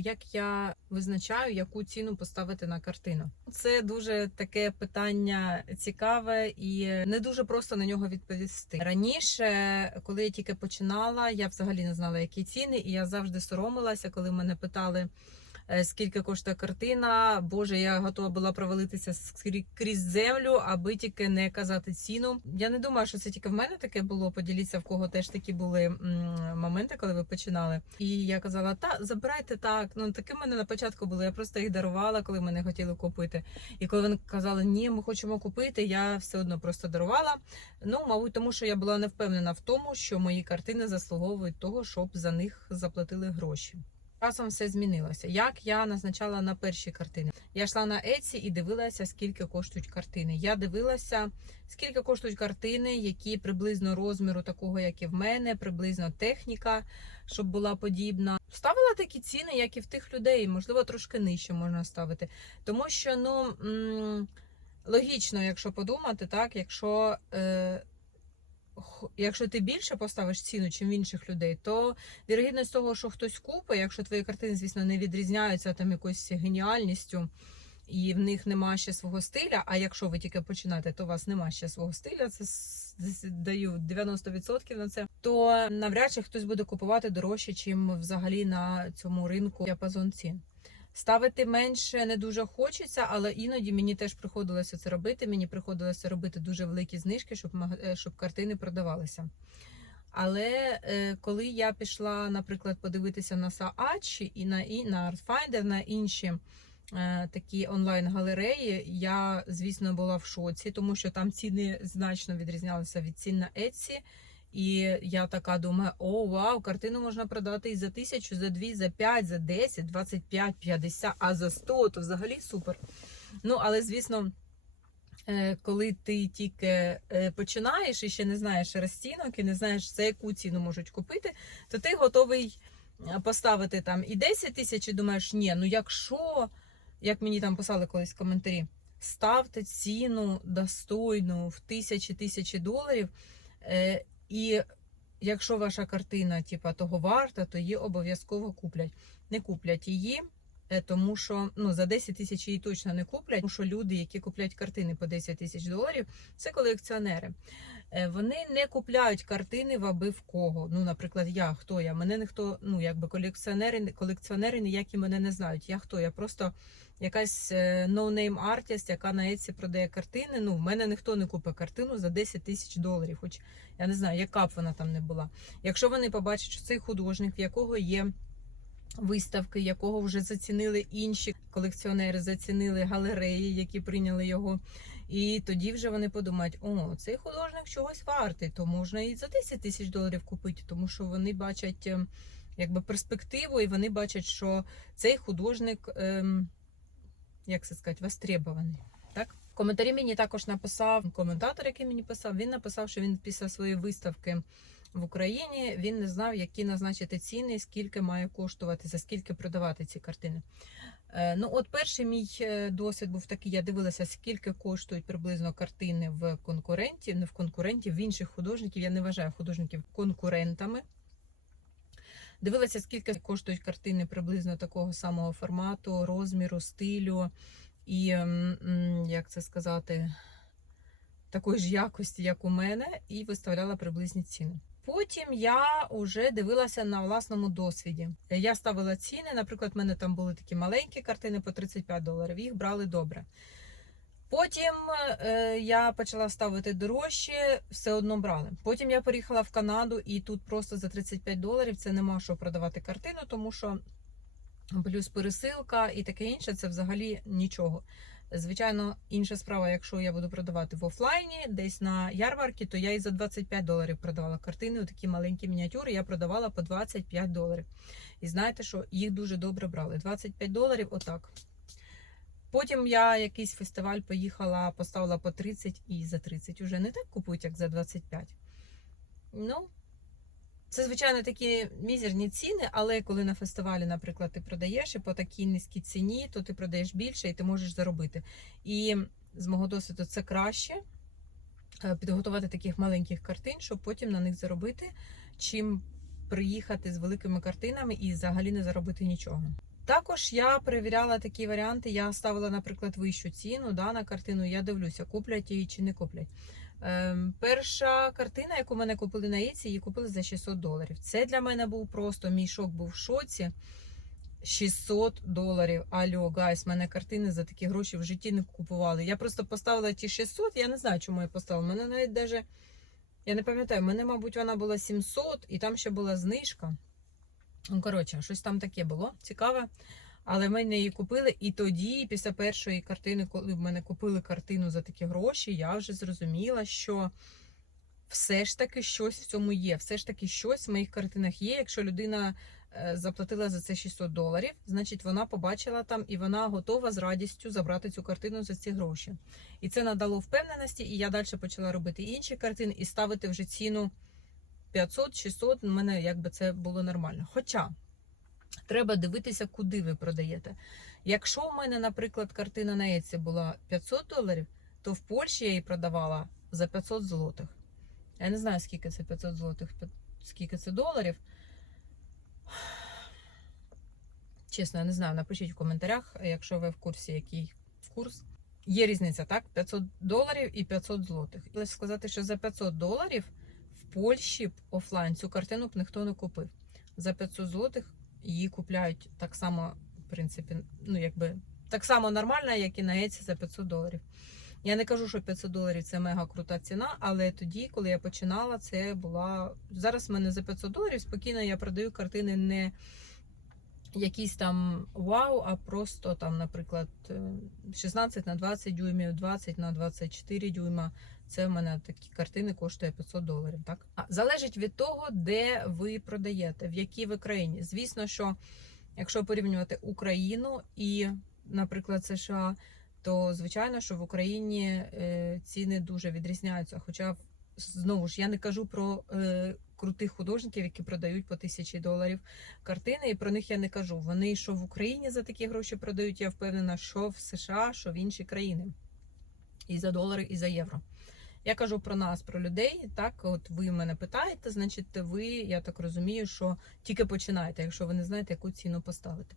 як я визначаю, яку ціну поставити на картину. Це дуже таке питання цікаве і не дуже просто на нього відповісти. Раніше, коли я тільки починала, я взагалі не знала, які ціни, і я завжди соромилася, коли мене питали. Е, Скільки коштує картина? Боже, я готова була провалитися крізь землю, аби тільки не казати ціну. Я не думаю, що це тільки в мене таке було. Поділіться, в кого теж такі були моменти, коли ви починали. І я казала, та забирайте так. Ну таке в мене на початку було. Я просто їх дарувала, коли мене хотіли купити. І коли вони казали, ні, ми хочемо купити, я все одно просто дарувала. Ну, мабуть, тому що я була не впевнена в тому, що мої картини заслуговують того, щоб за них заплатили гроші. Часом все змінилося. Як я назначала на перші картини? Я йшла на Etsy і дивилася, скільки коштують картини. Я дивилася, скільки коштують картини, які приблизно розміру такого, як і в мене, приблизно техніка, щоб була подібна. Ставила такі ціни, як і в тих людей, можливо, трошки нижче можна ставити. Тому що ну логічно, якщо подумати, так, якщо. Е, Якщо ти більше поставиш ціну, чим в інших людей, то вірогідність того, що хтось купить, якщо твої картини, звісно, не відрізняються там якоюсь геніальністю, і в них нема ще свого стиля. А якщо ви тільки починаєте, то у вас нема ще свого стиля, це даю 90% на це, то навряд чи хтось буде купувати дорожче, чим взагалі на цьому ринку діапазон цін. Ставити менше не дуже хочеться, але іноді мені теж приходилося це робити. Мені приходилося робити дуже великі знижки, щоб е, щоб картини продавалися. Але е, коли я пішла, наприклад, подивитися на Saatchi і на і на Artfinder, на інші е, такі онлайн-галереї, я, звісно, була в шоці, тому що там ціни значно відрізнялися від цін на Etsy. І я така думаю: о, вау, картину можна продати і за тисячу, за дві, за п'ять, за 10, 25, 50, а за 100, то взагалі супер. Ну, але звісно, е, коли ти тільки е, починаєш і ще не знаєш розцінок, і не знаєш, за яку ціну можуть купити, то ти готовий е, поставити там і 10 тисяч, і думаєш, ні, ну якщо, як мені там писали колись в коментарі, ставте ціну достойну в тисячі тисячі доларів. І якщо ваша картина, типа, того варта, то її обов'язково куплять. Не куплять її, тому що ну, за 10 тисяч її точно не куплять, тому що люди, які купляють картини по 10 тисяч доларів, це колекціонери. Е, Вони не купляють картини в аби в кого. Ну, наприклад, я хто я? Мене ніхто, ну якби колекціонери, колекціонери ніякі мене не знають. Я хто? Я просто якась е, no-name artist, яка на Etsy продає картини. Ну, в мене ніхто не купить картину за 10 тисяч доларів. Хоч я не знаю, яка б вона там не була. Якщо вони побачать, що цей художник, в якого є виставки, якого вже зацінили інші колекціонери, зацінили галереї, які прийняли його. І тоді вже вони подумають: о, цей художник чогось вартий, то можна і за 10 тисяч доларів купити, тому що вони бачать ем, якби перспективу, і вони бачать, що цей художник, ем, як це сказати, востребований. Так? Коментарі мені також написав коментатор, який мені писав. Він написав, що він після своєї виставки в Україні він не знав, які назначити ціни, скільки має коштувати, за скільки продавати ці картини. Е, Ну, от перший мій е, досвід був такий: я дивилася, скільки коштують приблизно картини в конкурентів, не в конкурентів, в інших художників. Я не вважаю художників конкурентами. Дивилася, скільки коштують картини приблизно такого самого формату, розміру, стилю і, як це сказати, такої ж якості, як у мене, і виставляла приблизні ціни. Потім я вже дивилася на власному досвіді. Я ставила ціни. Наприклад, в мене там були такі маленькі картини по 35 доларів. Їх брали добре. Потім е, я почала ставити дорожче, все одно брали. Потім я переїхала в Канаду, і тут просто за 35 доларів це нема що продавати картину, тому що плюс пересилка і таке інше це взагалі нічого. Звичайно, інша справа, якщо я буду продавати в офлайні, десь на ярмарці, то я і за 25 доларів продавала картини. Такі маленькі мініатюри я продавала по 25 доларів. І знаєте, що їх дуже добре брали. 25 доларів, отак. Потім я якийсь фестиваль поїхала, поставила по 30 і за 30 уже не так купують, як за 25. Ну, це, звичайно, такі мізерні ціни, але коли на фестивалі, наприклад, ти продаєш і по такій низькій ціні, то ти продаєш більше і ти можеш заробити. І з мого досвіду це краще е, підготувати таких маленьких картин, щоб потім на них заробити, чим приїхати з великими картинами і взагалі не заробити нічого. Також я перевіряла такі варіанти. Я ставила, наприклад, вищу ціну да, на картину. Я дивлюся, куплять її чи не куплять. Ем, перша картина, яку мене купили на Іці, її купили за 600 доларів. Це для мене був просто мій шок був в шоці. 600 доларів. Алло, гайс, мене картини за такі гроші в житті не купували. Я просто поставила ті 600, я не знаю, чому я поставила. Мене навіть даже, я не пам'ятаю, мене, мабуть, вона була 700, і там ще була знижка. Ну, коротше, щось там таке було цікаве. Але в мене її купили, і тоді, після першої картини, коли в мене купили картину за такі гроші, я вже зрозуміла, що все ж таки щось в цьому є. Все ж таки щось в моїх картинах є. Якщо людина е, заплатила за це 600 доларів, значить вона побачила там і вона готова з радістю забрати цю картину за ці гроші. І це надало впевненості, і я далі почала робити інші картини і ставити вже ціну 500-600. У мене якби це було нормально. Хоча треба дивитися, куди ви продаєте. Якщо в мене, наприклад, картина на Еці була 500 доларів, то в Польщі я її продавала за 500 злотих. Я не знаю, скільки це 500 злотих, скільки це доларів. Чесно, я не знаю. Напишіть в коментарях, якщо ви в курсі, який курс. Є різниця, так? 500 доларів і 500 злотих. І сказати, що за 500 доларів в Польщі офлайн цю картину б ніхто не купив. За 500 злотих її купляють так само, в принципі, ну якби так само нормально, як і на Еці за 500 доларів. Я не кажу, що 500 доларів це мега крута ціна, але тоді, коли я починала, це була. Зараз в мене за 500 доларів спокійно я продаю картини не якісь там вау, а просто там, наприклад, е, 16 на 20 дюймів, 20 на 24 дюйма. Це в мене такі картини коштує 500 доларів. Так а залежить від того, де ви продаєте, в якій ви країні. Звісно, що якщо порівнювати Україну і, наприклад, США, то звичайно, що в Україні е, ціни дуже відрізняються. Хоча знову ж я не кажу про е, крутих художників, які продають по тисячі доларів картини, і про них я не кажу. Вони що в Україні за такі гроші продають, я впевнена, що в США, що в інші країни. І за долари, і за євро. Я кажу про нас, про людей. Так, от ви мене питаєте, значить, ви, я так розумію, що тільки починаєте, якщо ви не знаєте, яку ціну поставити.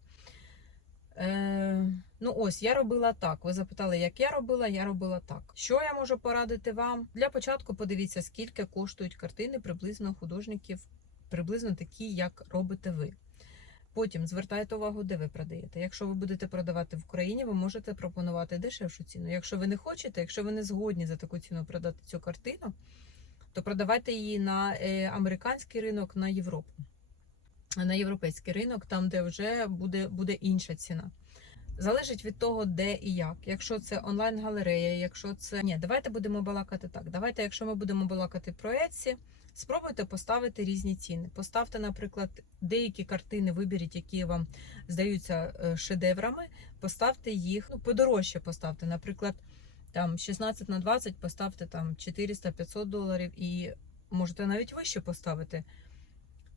Е, ну ось я робила так. Ви запитали, як я робила, я робила так. Що я можу порадити вам? Для початку подивіться, скільки коштують картини приблизно художників, приблизно такі, як робите ви. Потім звертайте увагу, де ви продаєте. Якщо ви будете продавати в Україні, ви можете пропонувати дешевшу ціну. Якщо ви не хочете, якщо ви не згодні за таку ціну продати цю картину, то продавайте її на е, американський ринок, на Європу, на європейський ринок, там, де вже буде, буде інша ціна. Залежить від того, де і як. Якщо це онлайн-галерея, якщо це. Ні, давайте будемо балакати так. Давайте, якщо ми будемо балакати про Etsy, спробуйте поставити різні ціни. Поставте, наприклад, деякі картини, виберіть, які вам здаються е, шедеврами, поставте їх, ну, подорожче поставте. Наприклад, там 16 на 20 поставте там 400-500 доларів і можете навіть вище поставити.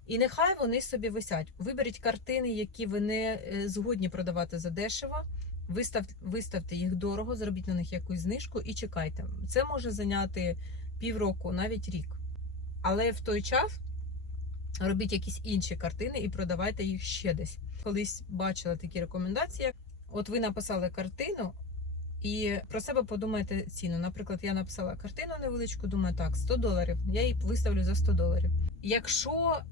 І нехай вони собі висять. Виберіть картини, які ви не е, згодні продавати за дешево. Вистав, виставте їх дорого, зробіть на них якусь знижку і чекайте. Це може зайняти півроку, навіть рік. Але в той час робіть якісь інші картини і продавайте їх ще десь. Колись бачила такі рекомендації. От ви написали картину. І про себе подумайте ціну. Наприклад, я написала картину невеличку, думаю, так, 100 доларів. Я її виставлю за 100 доларів. Якщо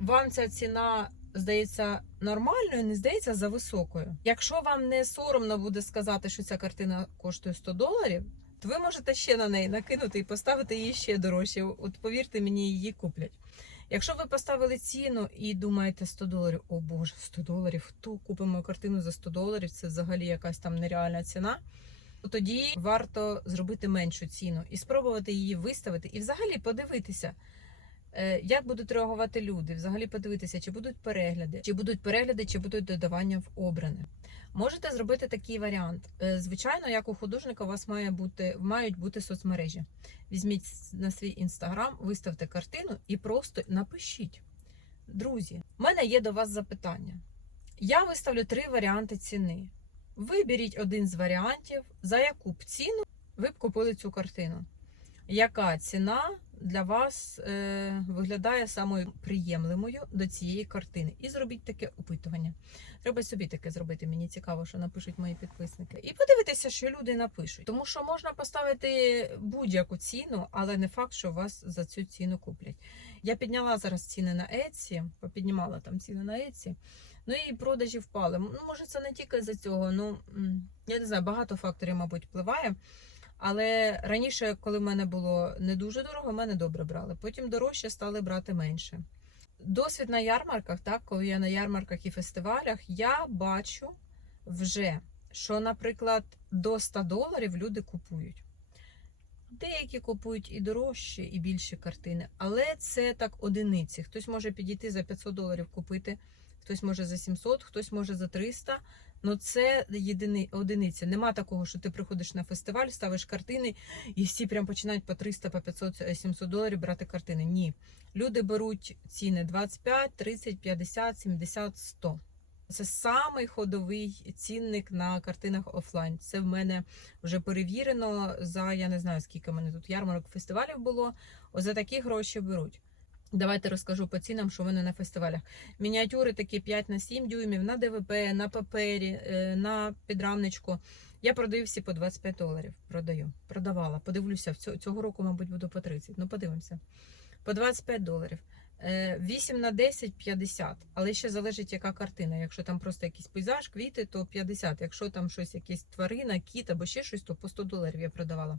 вам ця ціна здається нормальною, не здається за високою. Якщо вам не соромно буде сказати, що ця картина коштує 100 доларів, то ви можете ще на неї накинути і поставити її ще дорожче. От повірте мені, її куплять. Якщо ви поставили ціну і думаєте 100 доларів, о боже, 100 доларів, хто купимо картину за 100 доларів, це взагалі якась там нереальна ціна. То тоді варто зробити меншу ціну і спробувати її виставити, і взагалі подивитися, як будуть реагувати люди, взагалі подивитися, чи будуть перегляди, чи будуть перегляди, чи будуть додавання в обране. Можете зробити такий варіант. Е, Звичайно, як у художника, у вас має бути мають бути соцмережі. Візьміть на свій інстаграм, виставте картину і просто напишіть. Друзі, в мене є до вас запитання. Я виставлю три варіанти ціни. Виберіть один з варіантів, за яку б ціну ви б купили цю картину. Яка ціна для вас е, виглядає самою приємлимою до цієї картини. І зробіть таке опитування. Треба собі таке зробити. Мені цікаво, що напишуть мої підписники. І подивитися, що люди напишуть. Тому що можна поставити будь-яку ціну, але не факт, що вас за цю ціну куплять. Я підняла зараз ціни на Etsy, попіднімала там ціни на Etsy. Ну і продажі впали. Ну, може, це не тільки за цього. Ну я не знаю, багато факторів, мабуть, впливає. Але раніше, коли в мене було не дуже дорого, мене добре брали. Потім дорожче стали брати менше. Досвід на ярмарках, так, коли я на ярмарках і фестивалях, я бачу вже, що, наприклад, до 100 доларів люди купують. Деякі купують і дорожчі, і більші картини, але це так одиниці. Хтось може підійти за 500 доларів купити, хтось може за 700, хтось може за 300. Ну це єдини одиниці. Нема такого, що ти приходиш на фестиваль, ставиш картини, і всі прям починають по 300, по 500, е, 700 доларів брати картини. Ні. Люди беруть ціни 25, 30, 50, 70, 100. Це самий ходовий цінник на картинах офлайн. Це в мене вже перевірено за я не знаю скільки в мене тут ярмарок фестивалів було. Ось за такі гроші беруть. Давайте розкажу по цінам, що в мене на фестивалях. Мініатюри такі 5 на 7 дюймів на ДВП, на папері, е, на підрамничку. Я продаю всі по 25 доларів. Продаю, продавала. Подивлюся, цього, року, мабуть, буду по 30. Ну, подивимося. По 25 доларів. Е, 8 на 10 50. Але ще залежить, яка картина. Якщо там просто якийсь пейзаж, квіти, то 50. Якщо там щось, якась тварина, кіт або ще щось, то по 100 доларів я продавала.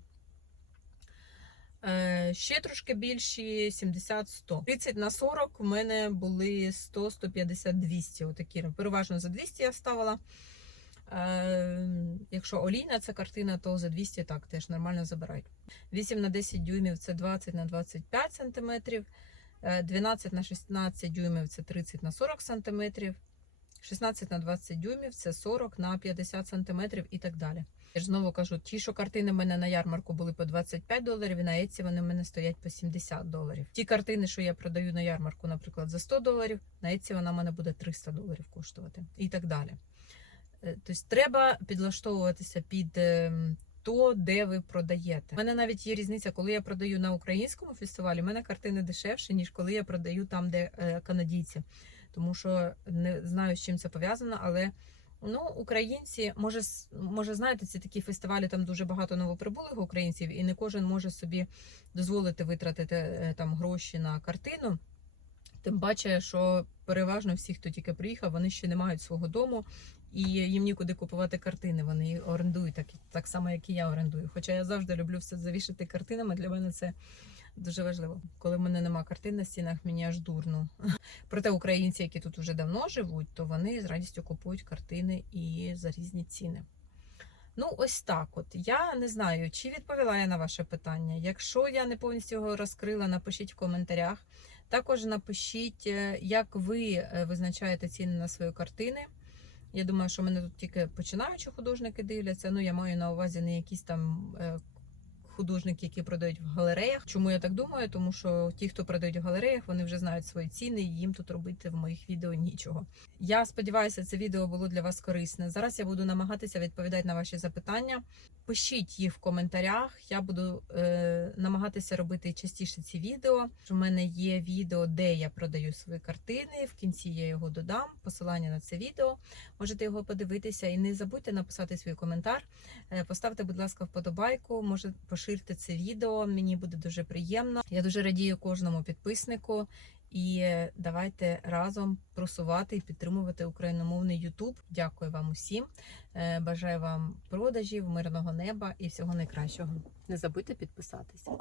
Е, Ще трошки більші 70-100. 30 на 40 в мене були 100, 150, 200. Отакі. Переважно за 200 я ставила. Е, Якщо олійна ця картина, то за 200 так теж нормально забирають. 8 на 10 дюймів це 20 на 25 сантиметрів. Е, 12 на 16 дюймів це 30 на 40 сантиметрів. 16 на 20 дюймів це 40 на 50 сантиметрів і так далі. Я ж знову кажу, ті, що картини в мене на ярмарку були по 25 доларів, і на Etsy вони в мене стоять по 70 доларів. Ті картини, що я продаю на ярмарку, наприклад, за 100 доларів, на Etsy вона в мене буде 300 доларів коштувати і так далі. Е, Тобто треба підлаштовуватися під ем, то, де ви продаєте. У мене навіть є різниця, коли я продаю на українському фестивалі, в мене картини дешевші, ніж коли я продаю там, де е, канадійці. Тому що не знаю, з чим це пов'язано, але ну, українці, може, може, знаєте, ці такі фестивалі, там дуже багато новоприбулих українців, і не кожен може собі дозволити витратити е, там гроші на картину. Тим паче, що переважно всі, хто тільки приїхав, вони ще не мають свого дому, і їм нікуди купувати картини. Вони орендують так, так само, як і я орендую. Хоча я завжди люблю все завішати картинами. Для мене це дуже важливо. Коли в мене нема картин на стінах, мені аж дурно. Проте українці, які тут уже давно живуть, то вони з радістю купують картини і за різні ціни. Ну, ось так. От я не знаю, чи відповіла я на ваше питання. Якщо я не повністю його розкрила, напишіть в коментарях. Також напишіть, е, як ви е, визначаєте ціни на свої картини. Я думаю, що мене тут тільки починаючі художники дивляться. Ну, я маю на увазі не якісь там е, художники, які продають в галереях. Чому я так думаю? Тому що ті, хто продають в галереях, вони вже знають свої ціни, і їм тут робити в моїх відео нічого. Я сподіваюся, це відео було для вас корисне. Зараз я буду намагатися відповідати на ваші запитання. Пишіть їх в коментарях. Я буду е, намагатися робити частіше ці відео. У мене є відео, де я продаю свої картини. В кінці я його додам. Посилання на це відео. Можете його подивитися і не забудьте написати свій коментар. Е, Поставте, будь ласка, вподобайку. Може, поширте це відео. Мені буде дуже приємно. Я дуже радію кожному підписнику. І давайте разом просувати і підтримувати україномовний YouTube. Дякую вам усім. Е, Бажаю вам продажів, мирного неба і всього найкращого. Не забудьте підписатися.